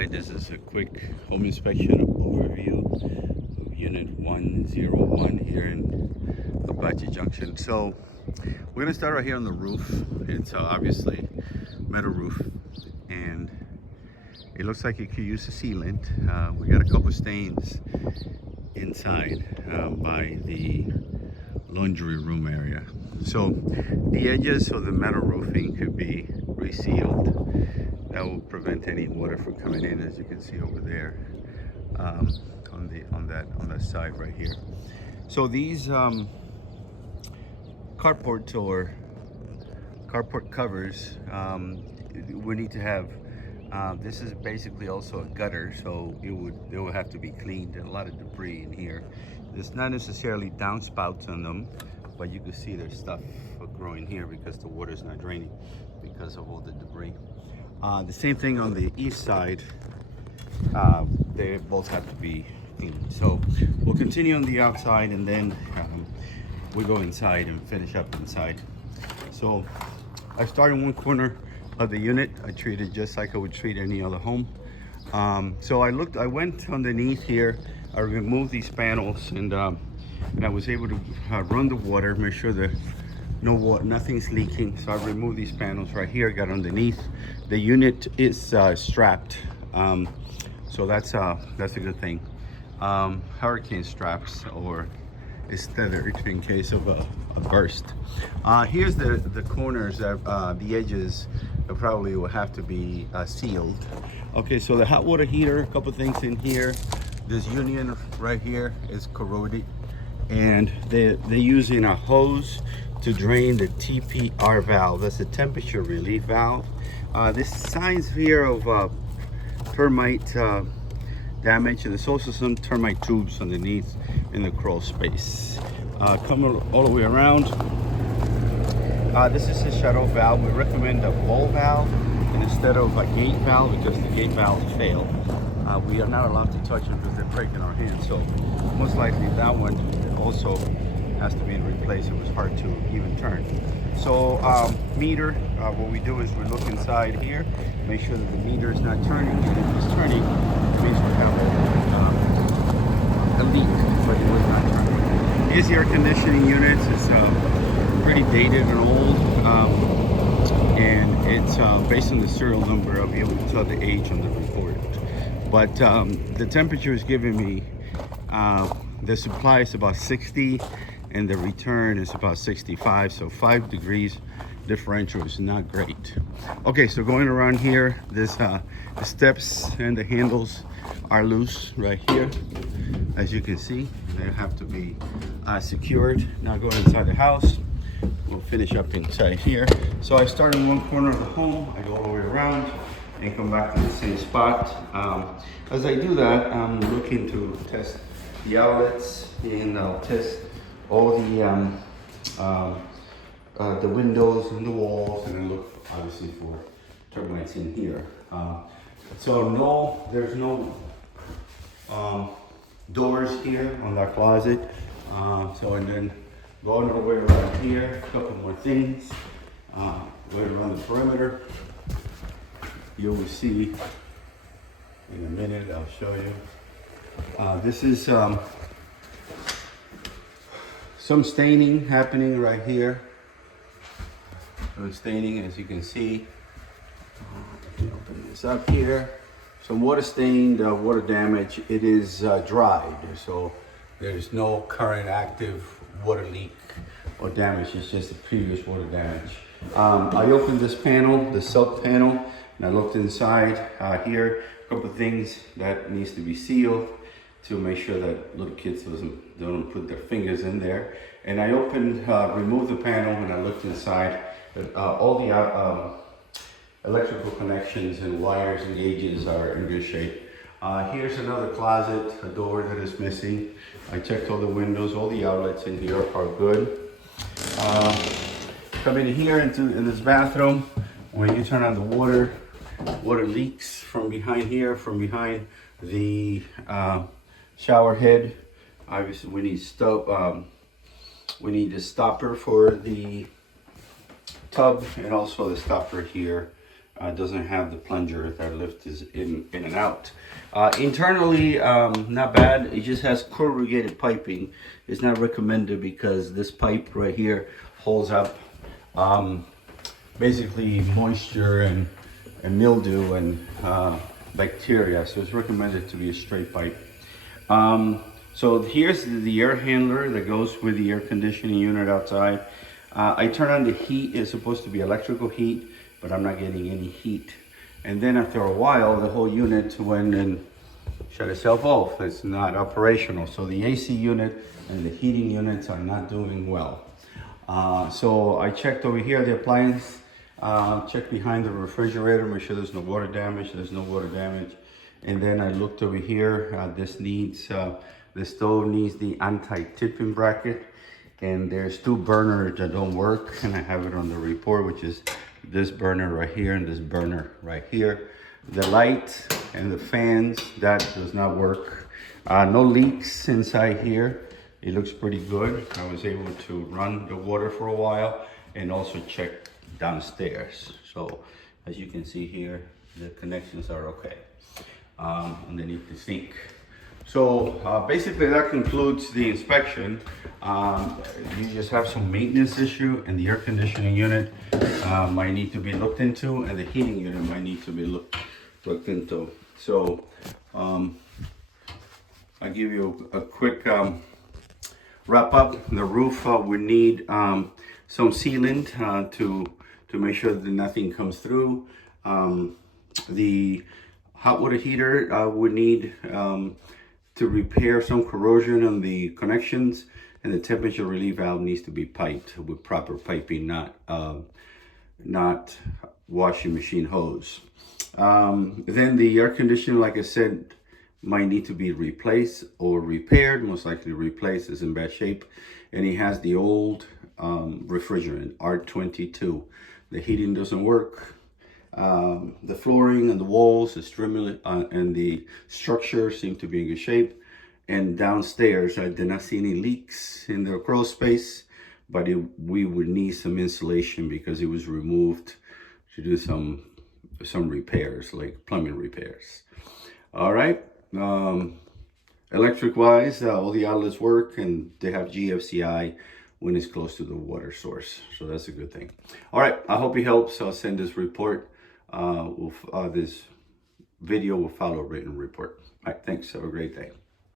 Alright, this is a quick home inspection overview of Unit 101 here in Apache Junction. So we're gonna start right here on the roof. It's obviously metal roof, and it looks like it could use a sealant. We got a couple stains inside by the laundry room area. So the edges of the metal roofing could be resealed. That will prevent any water from coming in, as you can see over there, on that side right here. So these carport or carport covers, we need to have. This is basically also a gutter, so it will have to be cleaned. There's a lot of debris in here. There's not necessarily downspouts on them, but you can see there's stuff growing here because the water is not draining because of all the debris. The same thing on the east side. They both have to be cleaned. So we'll continue on the outside, and then we go inside and finish up inside. So I start in one corner of the unit. I treat it just like I would treat any other home. So I went underneath here. I removed these panels, and I was able to run the water, make sure that nothing's leaking. So I removed these panels right here, got underneath. The unit is strapped, so that's a good thing. Hurricane straps, or it's tethered in case of a burst. Here's the corners that the edges probably will have to be sealed. Okay, so the hot water heater, a couple things in here. This union right here is corroded, and they're using a hose to drain the TPR valve. That's a temperature relief valve. This signs here of termite damage, and there's also some termite tubes underneath in the crawl space. Coming all the way around, this is a shut-off valve. We recommend a ball valve instead of a gate valve because the gate valves fail. We are not allowed to touch them because they're breaking our hands. So most likely that one also has to be replaced. It was hard to even turn. So meter, what we do is we look inside here, make sure that the meter is not turning. And if it's turning, it means we have a leak, but it was not turning. These air conditioning units is pretty dated and old, and it's based on the serial number. I'll be able to tell the age on the report. But the temperature is giving me, the supply is about 60 and the return is about 65, so 5 degrees differential is not great. Okay, so going around here, this the steps and the handles are loose right here. As you can see, they have to be secured. Now go inside the house. We'll finish up inside here. So I start in one corner of the home, I go all the way around and come back to the same spot. As I do that, I'm looking to test the outlets, and I'll test all the windows and the walls, and then look obviously for termites in here. So there's no doors here on that closet. And then going all the way around here, a couple more things. Right around the perimeter. You will see in a minute, I'll show you. This is some staining happening right here. Some staining, as you can see. Open this up here. Some water stained, water damage. It is dried, so there's no current active water leak or damage. It's just the previous water damage. I opened this panel, the sub panel, and I looked inside here. A couple of things that needs to be sealed to make sure that little kids don't put their fingers in there. And I removed the panel, and I looked inside. All the electrical connections and wires and gauges are in good shape. Here's another closet, a door that is missing. I checked all the windows, all the outlets in here are good. Come in here in this bathroom. When you turn on the water leaks from behind here, from behind the shower head. Obviously, we need a stopper for the tub, and also the stopper here doesn't have the plunger that lift is in and out. Internally, not bad. It just has corrugated piping. It's not recommended because this pipe right here holds up basically moisture and mildew and bacteria. So it's recommended to be a straight pipe. So here's the air handler that goes with the air conditioning unit outside. I turn on the heat. It's supposed to be electrical heat, but I'm not getting any heat. And then after a while, the whole unit went and shut itself off. It's not operational. So the AC unit and the heating units are not doing well. So I checked over here, the appliance, checked behind the refrigerator, make sure there's no water damage. There's no water damage. And then I looked over here. This needs, the stove needs the anti-tipping bracket. And there's two burners that don't work. And I have it on the report, which is this burner right here and this burner right here. The light and the fans, that does not work. No leaks inside here. It looks pretty good. I was able to run the water for a while and also check downstairs. So as you can see here, the connections are okay underneath the sink. So basically that concludes the inspection. You just have some maintenance issue, and the air conditioning unit might need to be looked into, and the heating unit might need to be looked into. So I'll give you a quick wrap up. The roof would need some sealant to make sure that nothing comes through. The hot water heater would need to repair some corrosion on the connections, and the temperature relief valve needs to be piped with proper piping, not washing machine hose. Then the air conditioner, like I said, might need to be replaced or repaired. Most likely replaced. It's in bad shape, and it has the old refrigerant R22. The heating doesn't work. The flooring and the walls, and the structure seem to be in good shape. And downstairs, I did not see any leaks in the crawl space, but we would need some insulation because it was removed to do some repairs, like plumbing repairs. All right. Electric wise, all the outlets work, and they have GFCI when it's close to the water source. So that's a good thing. All right. I hope it helps. I'll send this report. This video will follow a written report. All right, thanks. Have a great day.